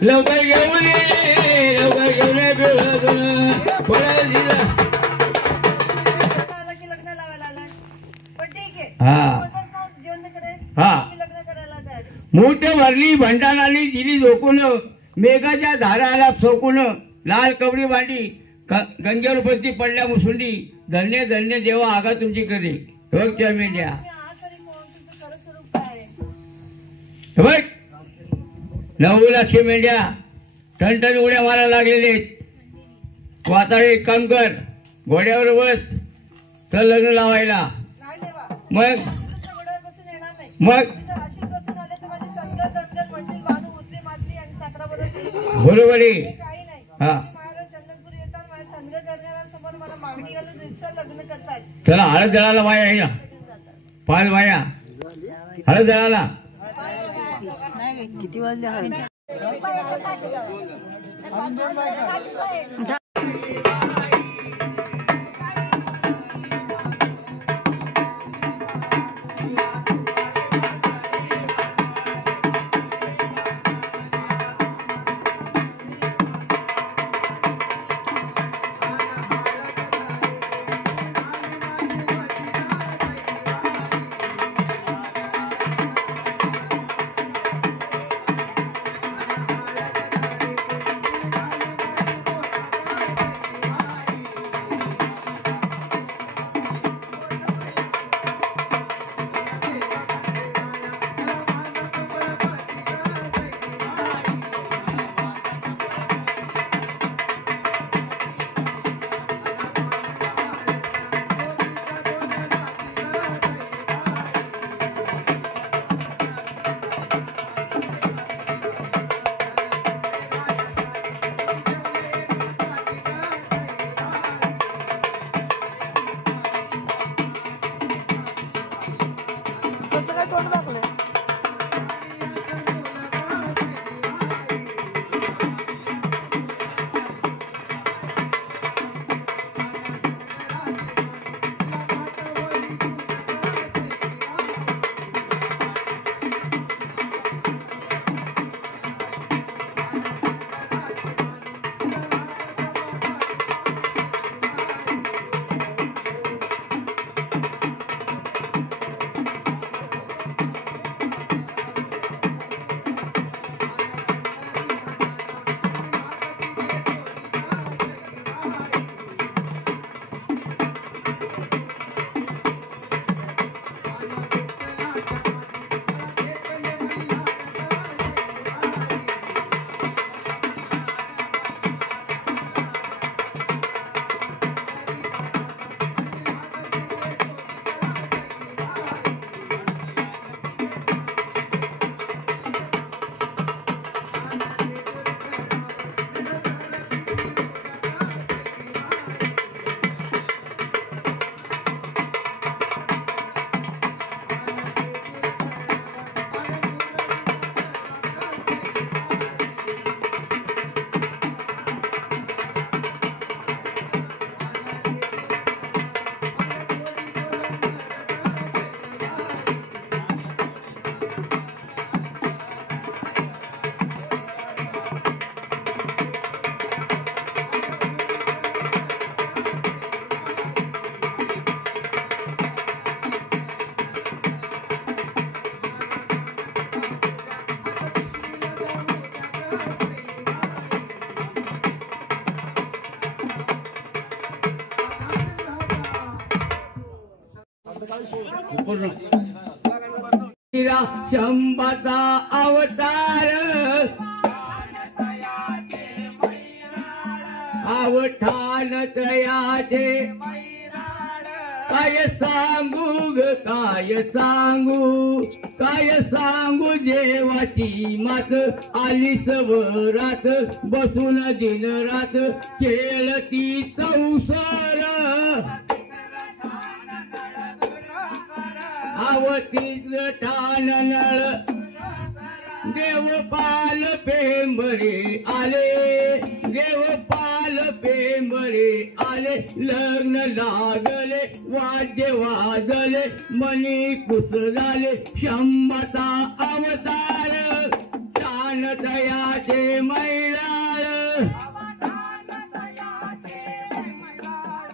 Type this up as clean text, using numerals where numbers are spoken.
लवकर येऊन मूठ भरली भंडाराली जिरी झोकून मेघाच्या धाराला सोकून लाल कवडी भांडी गंगेवर उपस्थित पडल्या मुसुंडी धन्य धन्य देवा आगा तुमची करे रोजच्या मेंढ्या नऊ लाख मेंढ्या टणटण उड्या मारायला लागलेले वाताळे काम कर घोड्यावर बस तर लग्न लावायला मग बरोबर आहे हा चला हळद जळाला वाया आहे ना पाल वाया हळद जळाला किती वाजले शंभाचा अवतार अवतार छानतयाचे काय सांगू ग काय सांगू देवाची मात आली सवरात बसून दिन रात खेळती चौसर आवतीच ठाण नळ देवपाल पेंबरे आले लग्न लागले वाद्य वाजले मनी कुस झाले शंभता अवतार छान दयाचे मैलाळ